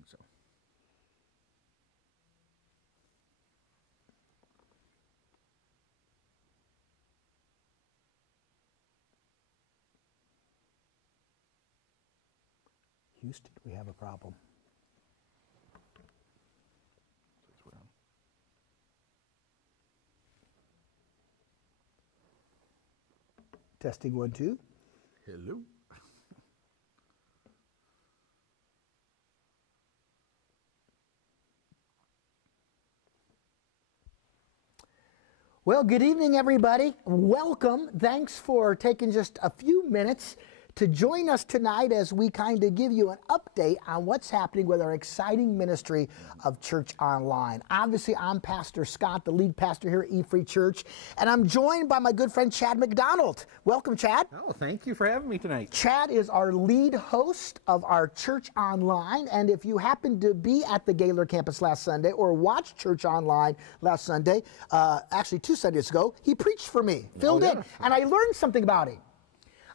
thing. So. Houston, we have a problem. Testing 1, 2. Hello. Well, good evening, everybody. Welcome. Thanks for taking just a few minutes to join us tonight as we kind of give you an update on what's happening with our exciting ministry of Church Online. Obviously, I'm Pastor Scott, the lead pastor here at E-Free Church, and I'm joined by my good friend Chad McDonald. Welcome, Chad. Oh, thank you for having me tonight. Chad is our lead host of our Church Online, and if you happened to be at the Gaylord campus last Sunday or watched Church Online last Sunday, actually 2 Sundays ago, he preached for me, filled in, and I learned something about him.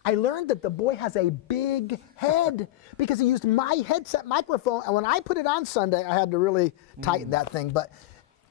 I learned that the boy has a big head because he used my headset microphone, and when I put it on Sunday, I had to really tighten that thing. But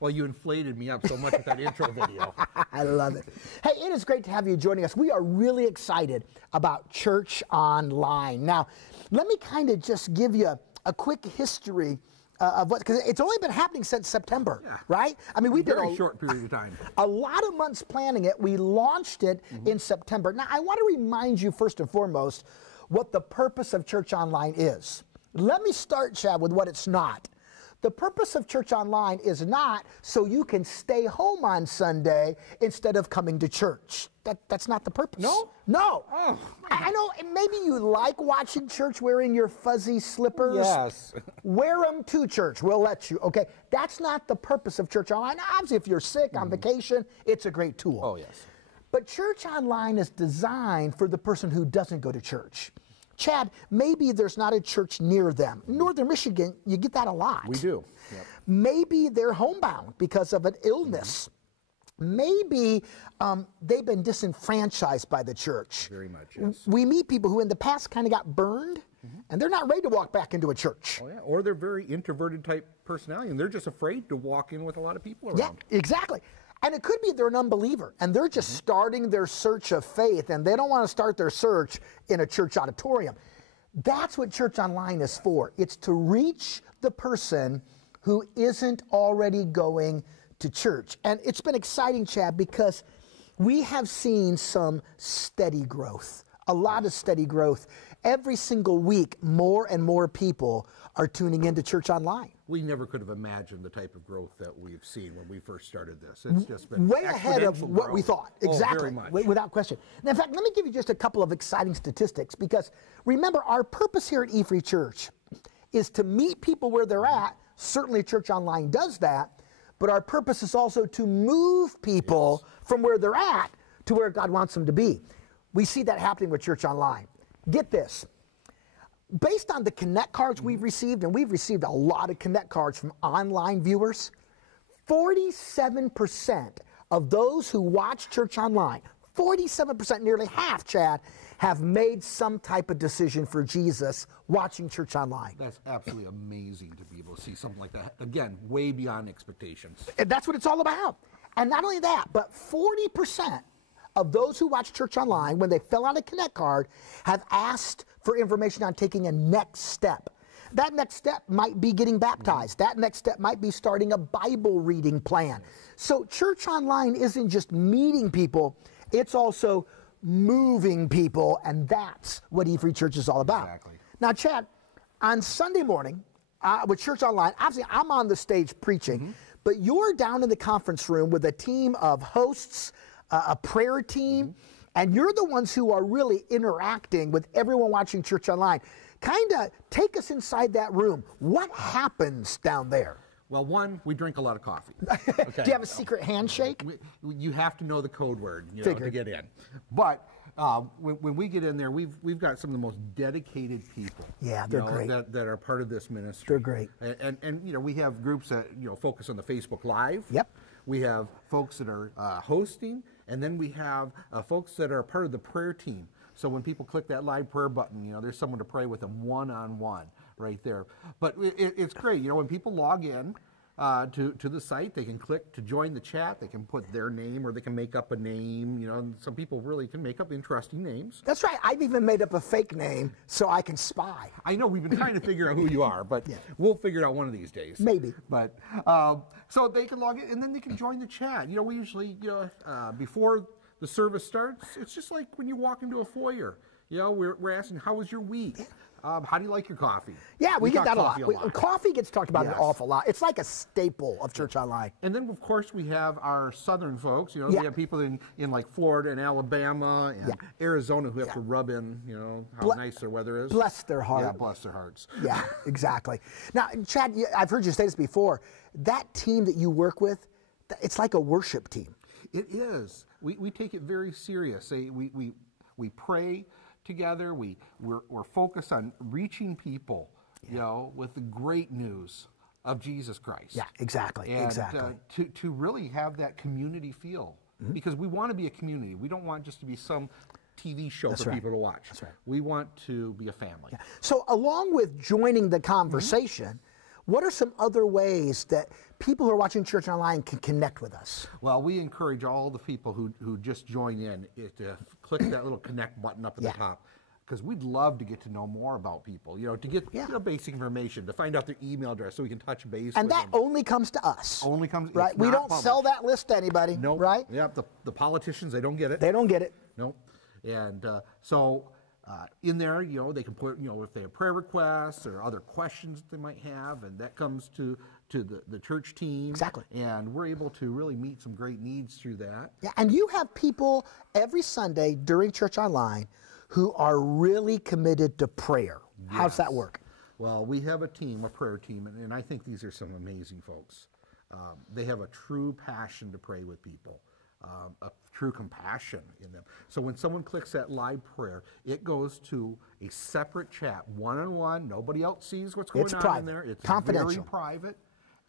well, you inflated me up so much with that intro video. I love it. Hey, it is great to have you joining us. We are really excited about Church Online. Now, let me kind of just give you a quick history of what, because it's only been happening since September, right? I mean, we did a short period of time. A lot of months planning it. We launched it in September. Now, I want to remind you first and foremost what the purpose of Church Online is. Let me start, Chad, with what it's not. The purpose of Church Online is not so you can stay home on Sunday instead of coming to church. That's not the purpose. No? No. Oh. I know maybe you like watching church wearing your fuzzy slippers. Yes. Wear them to church. We'll let you. Okay. That's not the purpose of Church Online. Obviously, if you're sick on vacation, it's a great tool. Oh, yes. But Church Online is designed for the person who doesn't go to church. Chad, maybe there's not a church near them. Northern Michigan, you get that a lot. We do. Yep. Maybe they're homebound because of an illness. Maybe they've been disenfranchised by the church. Very much, yes. We meet people who in the past kind of got burned, and they're not ready to walk back into a church. Oh, yeah. Or they're very introverted type personality, and they're just afraid to walk in with a lot of people around. Yeah, exactly. And it could be they're an unbeliever, and they're just starting their search of faith, and they don't want to start their search in a church auditorium. That's what Church Online is for. It's to reach the person who isn't already going to church. And it's been exciting, Chad, because we have seen some steady growth, a lot of steady growth. Every single week, more and more people are tuning into Church Online. We never could have imagined the type of growth that we've seen when we first started this. It's just been way ahead of what we thought. Exactly. Oh, very much. Without question. Now, in fact, let me give you just a couple of exciting statistics, because remember, our purpose here at E-Free Church is to meet people where they're at. Certainly Church Online does that, but our purpose is also to move people from where they're at to where God wants them to be. We see that happening with Church Online. Get this. Based on the Connect cards we've received, and we've received a lot of Connect cards from online viewers, 47% of those who watch Church Online, 47%, nearly half, Chad, have made some type of decision for Jesus watching Church Online. That's absolutely amazing to be able to see something like that. Again, way beyond expectations. And that's what it's all about. And not only that, but 40% of those who watch Church Online, when they fill out a Connect card, have asked for information on taking a next step. That next step might be getting baptized. That next step might be starting a Bible reading plan. So Church Online isn't just meeting people, it's also moving people, and that's what E-Free Church is all about. Exactly. Now, Chad, on Sunday morning, with Church Online, obviously I'm on the stage preaching, but you're down in the conference room with a team of hosts, a prayer team, and you're the ones who are really interacting with everyone watching Church Online. Kind of take us inside that room. What happens down there? Well, one, we drink a lot of coffee. Okay. Do you have a secret handshake? You have to know the code word, to get in. But when we get in there, we've got some of the most dedicated people. Yeah, they're great. That are part of this ministry. They're great. And we have groups that focus on the Facebook Live. Yep. We have folks that are hosting, and then we have folks that are part of the prayer team. So when people click that live prayer button, there's someone to pray with them one-on-one, right there. But it's great. You know, when people log in to the site, they can click to join the chat. They can put their name, or they can make up a name. You know, and some people really can make up interesting names. That's right. I've even made up a fake name so I can spy. I know we've been trying to figure out who you are, but we'll figure it out one of these days. Maybe. But so they can log in, and then they can join the chat. You know, we usually, before the service starts, it's just like when you walk into a foyer. You know, we're asking, how was your week? How do you like your coffee? Yeah, we get that a lot. Coffee gets talked about an awful lot. It's like a staple of Church Online. And then, of course, we have our southern folks. You know, we have people in like Florida and Alabama and Arizona who have to rub in, you know, how nice their weather is. Bless their heart. Yeah, bless their hearts. Yeah, exactly. Now, Chad, I've heard you say this before. That team that you work with, it's like a worship team. It is. We take it very serious. We pray together. We're focused on reaching people, you know, with the great news of Jesus Christ. Yeah, exactly. And, exactly. To really have that community feel, because we want to be a community. We don't want just to be some TV show for people to watch. That's right. We want to be a family. Yeah. So, along with joining the conversation, what are some other ways that people who are watching Church Online can connect with us? Well, we encourage all the people who just join in to click that little connect button up at the top, because we'd love to get to know more about people, you know, to get basic information, to find out their email address so we can touch base and with that them. only comes to us. Only comes, right? We don't sell that list to anybody, nope. right? Yep, the politicians, they don't get it. They don't get it. Nope. And so in there, you know, they can put, you know, if they have prayer requests or other questions that they might have, and that comes to the church team. Exactly. And we're able to really meet some great needs through that. Yeah, and you have people every Sunday during Church Online who are really committed to prayer. Yes. How's that work? Well, we have a prayer team, and I think these are some amazing folks. They have a true passion to pray with people. A true compassion in them. So when someone clicks that live prayer, it goes to a separate chat, one-on-one. Nobody else sees what's going on in there. It's confidential, very private.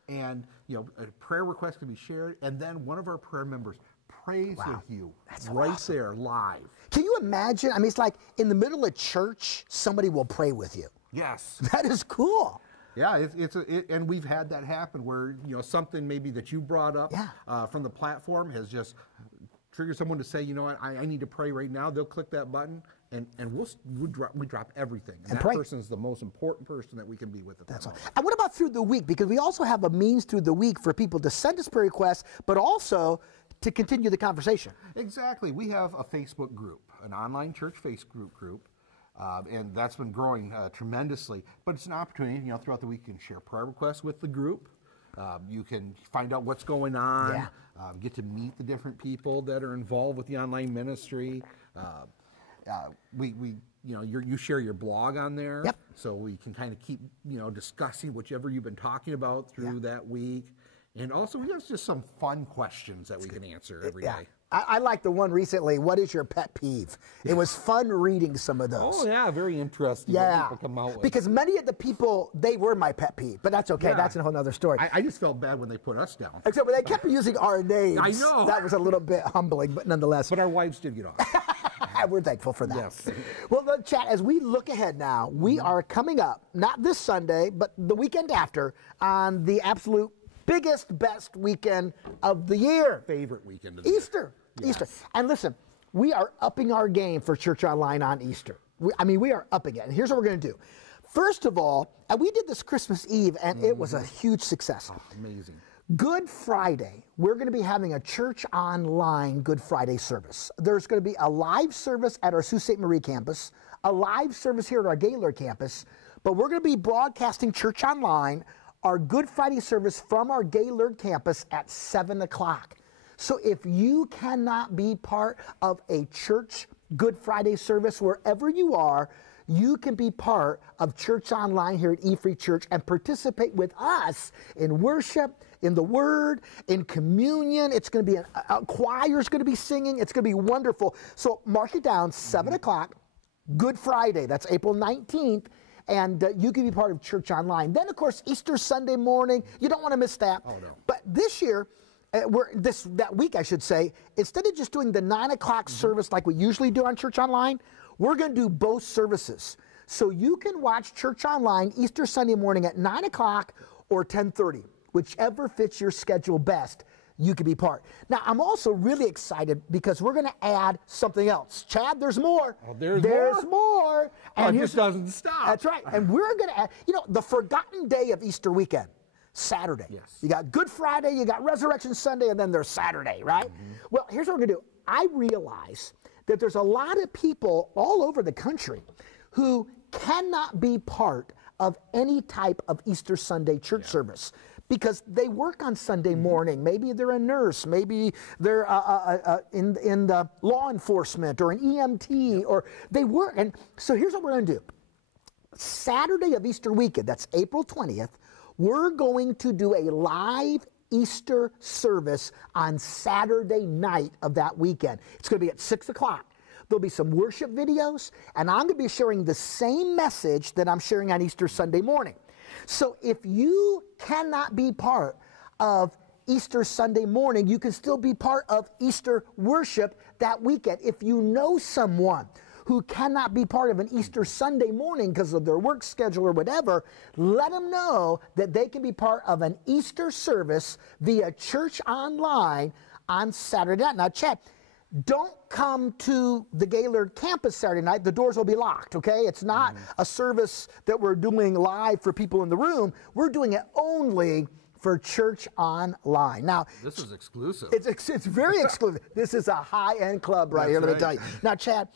And, you know, a prayer request can be shared, and then one of our prayer members prays with you. That's right awesome. There, live. Can you imagine? I mean, it's like in the middle of church, somebody will pray with you. Yes. That is cool. Yeah, and we've had that happen where, you know, something maybe that you brought up from the platform has just triggered someone to say, you know what, I need to pray right now. They'll click that button, and we drop everything. And that person is the most important person that we can be with at that moment. And what about through the week? Because we also have a means through the week for people to send us prayer requests, but also to continue the conversation. Exactly. We have a Facebook group, an online church Facebook group. And that's been growing tremendously. But it's an opportunity, you know, throughout the week you can share prayer requests with the group. You can find out what's going on, get to meet the different people that are involved with the online ministry. You share your blog on there, so we can kind of keep, you know, discussing whichever you've been talking about through that week. And also, we have just some fun questions that we can answer every day. I like the one recently, what is your pet peeve? It was fun reading some of those. Oh, yeah, very interesting what people come out with. Because many of the people, they were my pet peeve, but that's okay. That's a whole other story. I just felt bad when they put us down. Except when they kept using our names. I know. That was a little bit humbling, but nonetheless. But our wives did get off. We're thankful for that. Yes. Well, chat, as we look ahead now, we are coming up, not this Sunday, but the weekend after, on the absolute biggest, best weekend of the year. Favorite weekend of the year. Easter. Easter. And listen, we are upping our game for Church Online on Easter. We are upping it. And here's what we're going to do. First of all, we did this Christmas Eve, and it was a huge success. Oh, amazing. Good Friday, we're going to be having a Church Online Good Friday service. There's going to be a live service at our Sault Ste. Marie campus, a live service here at our Gaylord campus, but we're going to be broadcasting Church Online, our Good Friday service from our Gaylord campus at 7 o'clock. So if you cannot be part of a church Good Friday service wherever you are, you can be part of Church Online here at E-Free Church and participate with us in worship, in the Word, in communion. It's going to be a choir's going to be singing. It's going to be wonderful. So mark it down, 7 o'clock, Good Friday. That's April 19th. And you can be part of Church Online. Then, of course, Easter Sunday morning. You don't want to miss that. Oh, no. But this year, that week, I should say, instead of just doing the 9 o'clock service like we usually do on Church Online, we're going to do both services. So you can watch church online Easter Sunday morning at 9 o'clock or 10:30, whichever fits your schedule best. You can be part. Now, I'm also really excited because we're going to add something else. Chad, there's more. Oh, there's more. And it just doesn't stop. That's right. And we're going to add, the forgotten day of Easter weekend, Saturday. Yes. You got Good Friday, you got Resurrection Sunday, and then there's Saturday, right? Well, here's what we're going to do. I realize that there's a lot of people all over the country who cannot be part of any type of Easter Sunday church service because they work on Sunday morning. Maybe they're a nurse, maybe they're in the law enforcement or an EMT, or they work. And so here's what we're going to do. Saturday of Easter weekend, that's April 20th, we're going to do a live Easter service on Saturday night of that weekend. It's going to be at 6 o'clock. There'll be some worship videos, and I'm going to be sharing the same message that I'm sharing on Easter Sunday morning. So if you cannot be part of Easter Sunday morning, you can still be part of Easter worship that weekend. If you know someone who cannot be part of an Easter Sunday morning because of their work schedule or whatever, let them know that they can be part of an Easter service via church online on Saturday night. Now, Chad, don't come to the Gaylord campus Saturday night. The doors will be locked, okay? It's not a service that we're doing live for people in the room. We're doing it only for church online. Now, this is exclusive. It's very exclusive. This is a high-end club right here, let me tell you. Now, Chad,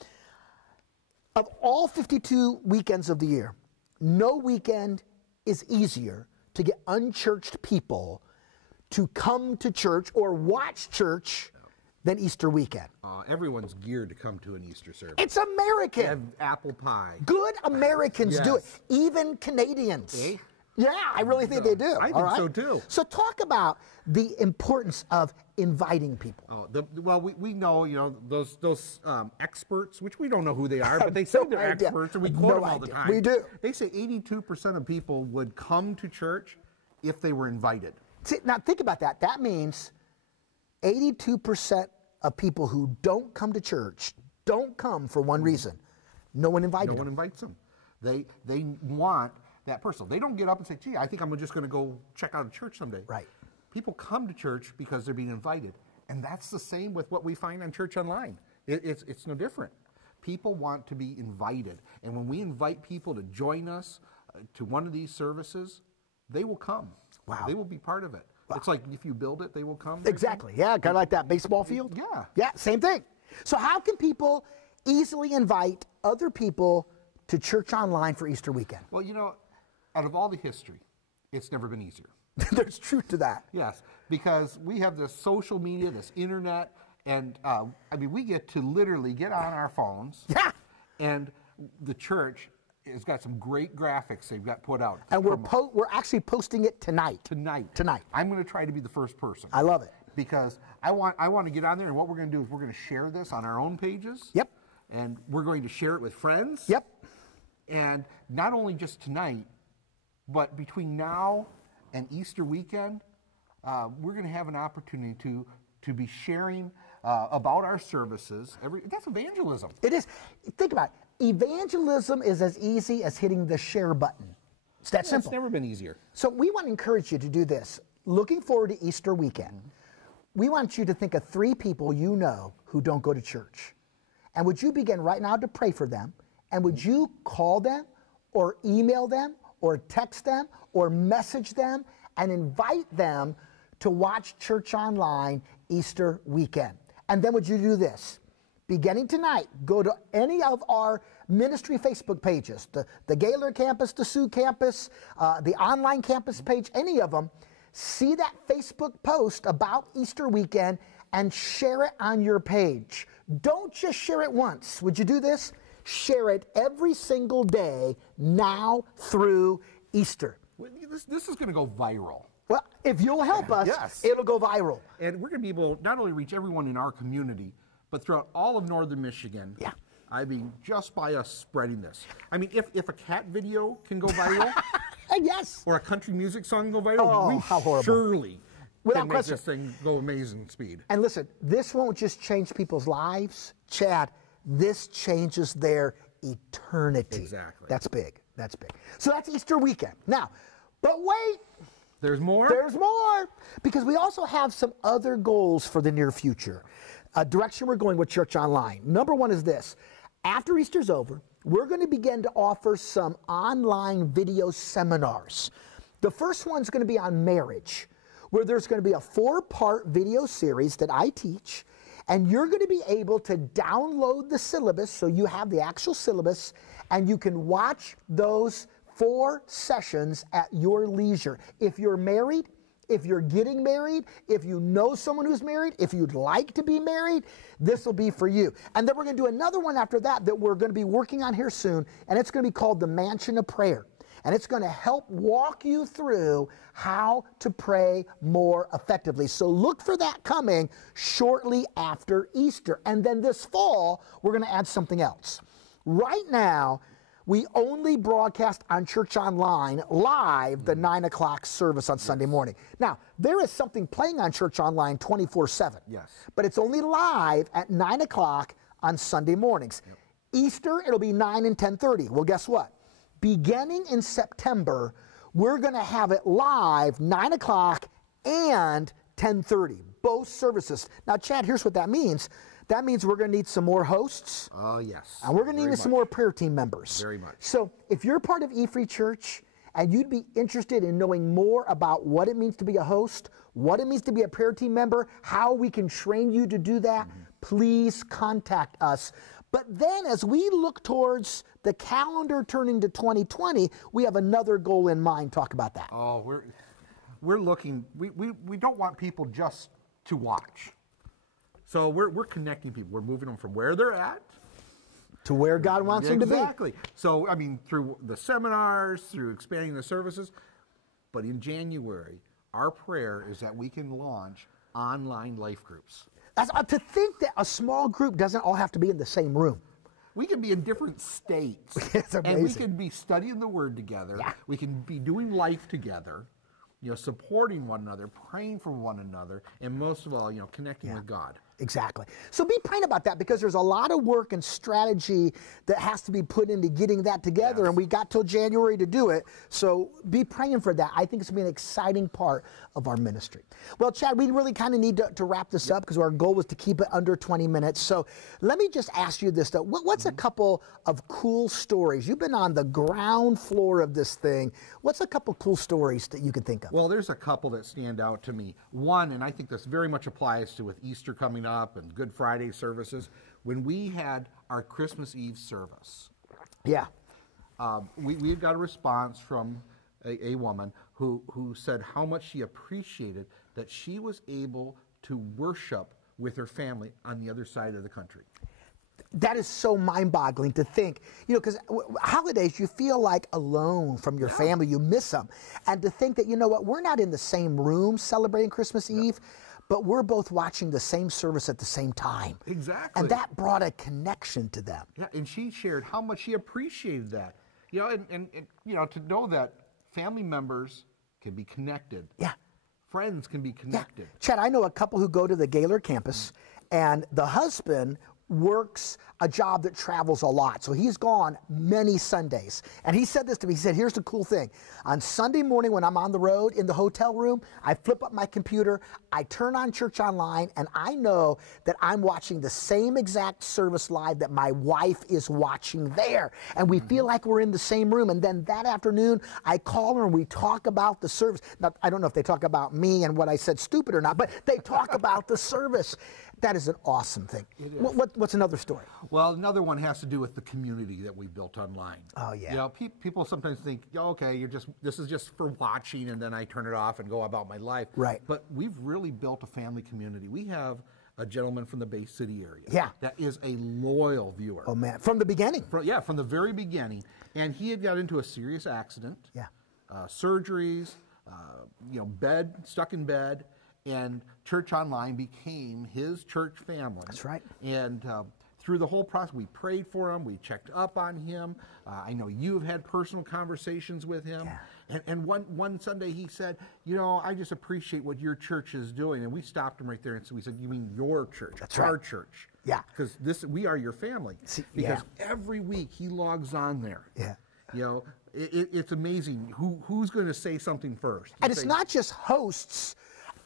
of all 52 weekends of the year, no weekend is easier to get unchurched people to come to church or watch church than Easter weekend. Everyone's geared to come to an Easter service. It's American. They have apple pie. Good Americans do it. Even Canadians. Eh? Yeah, I really think they do. I think so too. So talk about the importance of inviting people. Well, we know, those experts, which we don't know who they are, but they say they're experts, and we quote them all the time. We do. They say 82% of people would come to church if they were invited. See, now think about that. That means 82% of people who don't come to church don't come for one reason. No one invited them. No one invites them. They want that person. They don't get up and say, gee, I think I'm just going to go check out a church someday. Right. People come to church because they're being invited. And that's the same with what we find on church online. It's no different. People want to be invited. And when we invite people to join us to one of these services, they will come. Wow. They will be part of it. Wow. It's like if you build it, they will come. Exactly. Yeah, kind of like that baseball field. Yeah. Yeah, same thing. So how can people easily invite other people to church online for Easter weekend? Well, out of all the history, it's never been easier. There's truth to that. Yes, because we have this social media, this internet, and we get to literally get on our phones. Yeah. And the church has got some great graphics they've got put out. And we're actually posting it tonight. Tonight. I'm going to try to be the first person. I love it. Because I want to get on there, and what we're going to do is we're going to share this on our own pages. Yep. And we're going to share it with friends. Yep. And not only just tonight, but between now and Easter weekend, we're going to have an opportunity to be sharing about our services. That's evangelism. It is. Think about it. Evangelism is as easy as hitting the share button. It's that simple. It's never been easier. So we want to encourage you to do this. Looking forward to Easter weekend, we want you to think of 3 people you know who don't go to church. And would you begin right now to pray for them? And would you call them or email them or text them or message them and invite them to watch church online Easter weekend? And then would you do this? Beginning tonight, go to any of our ministry Facebook pages, the Gaylord campus, the Sioux campus, the online campus page, any of them. See that Facebook post about Easter weekend and share it on your page. Don't just share it once. Would you do this? Share it every single day now through Easter. This is going to go viral. Well, if you'll help us, yes. It'll go viral. And we're going to be able to not only reach everyone in our community, but throughout all of northern Michigan. Yeah. Just by us spreading this. If a cat video can go viral, yes, or a country music song go viral, we how horrible. Surely Without can make question. this thing go amazing speed. And listen, this won't just change people's lives, Chad. This changes their eternity. Exactly. That's big. That's big. So that's Easter weekend. Now, but wait. There's more? There's more. Because we also have some other goals for the near future. A direction we're going with Church Online. Number one is this. After Easter's over, we're going to begin to offer some online video seminars. The first one's going to be on marriage, where there's going to be a 4-part video series that I teach, and you're going to be able to download the syllabus, so you have the actual syllabus, and you can watch those 4 sessions at your leisure. If you're married, if you're getting married, if you know someone who's married, if you'd like to be married, this will be for you. And then we're going to do another one after that we're going to be working on here soon, and it's going to be called the Mansion of Prayer. And it's going to help walk you through how to pray more effectively. So look for that coming shortly after Easter. And then this fall, we're going to add something else. Right now, we only broadcast on Church Online live the 9 o'clock service on Sunday morning. Now, there is something playing on Church Online 24/7. Yes. But it's only live at 9 o'clock on Sunday mornings. Yep. Easter, it'll be 9 and 10:30. Well, guess what? Beginning in September, we're going to have it live 9 o'clock and 10:30, both services. Now, Chad, here's what that means. That means we're going to need some more hosts. Yes. And we're going to need some more prayer team members. Very much. So if you're part of E-Free Church and you'd be interested in knowing more about what it means to be a host, what it means to be a prayer team member, how we can train you to do that, please contact us. But then as we look towards the calendar turning to 2020, we have another goal in mind. Talk about that. Oh, we're looking, we don't want people just to watch. So we're connecting people. We're moving them from where they're at to where God wants them to be. Exactly. So, I mean, through the seminars, through expanding the services. But in January, our prayer is that we can launch online life groups. To think that a small group doesn't all have to be in the same room. We can be in different states. It's amazing. And we can be studying the Word together. Yeah. We can be doing life together, supporting one another, praying for one another, and most of all, connecting with God. Exactly. So be praying about that, because there's a lot of work and strategy that has to be put into getting that together, and we got till January to do it. So be praying for that. I think it's going to be an exciting part of our ministry. Well, Chad, we really kind of need to wrap this up, because our goal was to keep it under 20 minutes. So let me just ask you this, though. What's a couple of cool stories? You've been on the ground floor of this thing. What's a couple cool stories that you can think of? Well, there's a couple that stand out to me. One, and I think this very much applies to with Easter coming up and Good Friday services, when we had our Christmas Eve service. Yeah. We got a response from a woman who said how much she appreciated that she was able to worship with her family on the other side of the country. That is so mind-boggling to think, because holidays, you feel like alone from your family, you miss them. And to think that, we're not in the same room celebrating Christmas Eve, but we're both watching the same service at the same time. Exactly. And that brought a connection to them. Yeah, and she shared how much she appreciated that. And to know that family members can be connected. Yeah. Friends can be connected. Yeah. Chad, I know a couple who go to the Gaylord campus, and the husband works a job that travels a lot. So he's gone many Sundays. And he said this to me. He said, here's the cool thing. On Sunday morning when I'm on the road in the hotel room, I flip up my computer, I turn on Church Online, and I know that I'm watching the same exact service live that my wife is watching there. And we feel like we're in the same room. And then that afternoon, I call her and we talk about the service. Now, I don't know if they talk about me and what I said stupid or not, but they talk about the service. That is an awesome thing. It is. What's another story? Well, another one has to do with the community that we built online. Oh, yeah. People sometimes think, okay, this is just for watching, and then I turn it off and go about my life. Right. But we've really built a family community. We have a gentleman from the Bay City area. Yeah. That is a loyal viewer. Oh, man. From the beginning. From the very beginning. And he had got into a serious accident. Yeah. Surgeries, stuck in bed. And Church Online became his church family. That's right. And through the whole process, we prayed for him, we checked up on him. I know you've had personal conversations with him. Yeah. And one Sunday he said, you know, I just appreciate what your church is doing. And we stopped him right there and so we said, you mean your church? That's our right. church. Yeah. Because we are your family. Because every week he logs on there. Yeah. You know, it's amazing who's going to say something first. And it's not just hosts.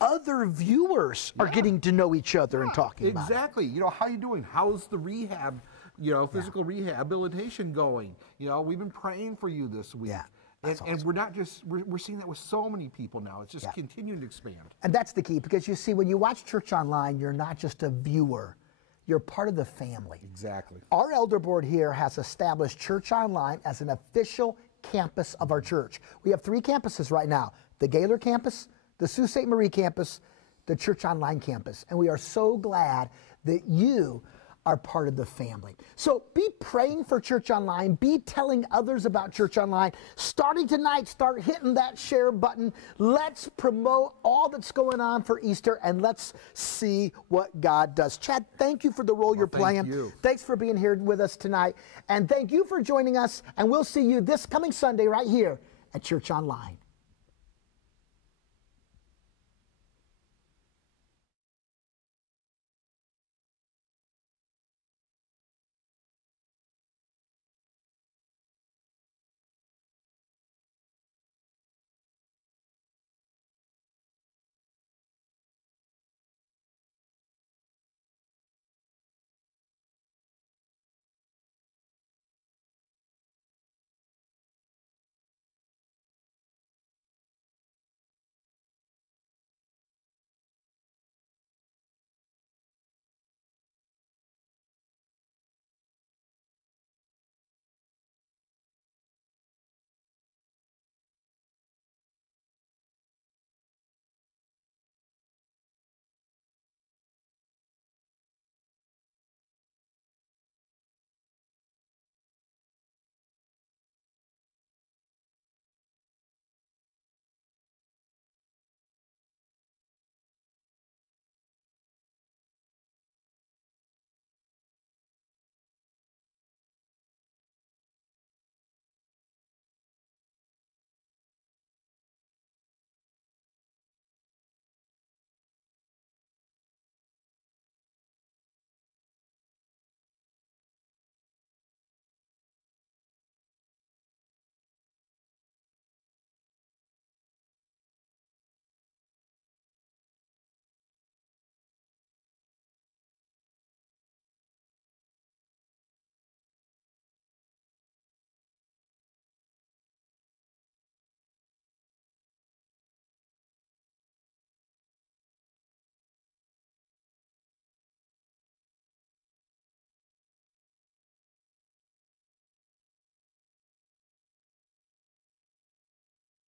Other viewers are getting to know each other and talking about it. Exactly. You know, how you doing? How's the rehab, you know, physical rehabilitation going? You know, we've been praying for you this week. Yeah. And we're not just, we're seeing that with so many people now. It's just continuing to expand. And that's the key, because you see, when you watch church online, you're not just a viewer. You're part of the family. Exactly. Our elder board here has established Church Online as an official campus of our church. We have 3 campuses right now: the Gaylord campus, the Sault Ste. Marie campus, the Church Online campus. And we are so glad that you are part of the family. So be praying for Church Online. Be telling others about Church Online. Starting tonight, start hitting that share button. Let's promote all that's going on for Easter, and let's see what God does. Chad, thank you for the role you're playing. You. Thanks for being here with us tonight. And thank you for joining us. And we'll see you this coming Sunday right here at Church Online.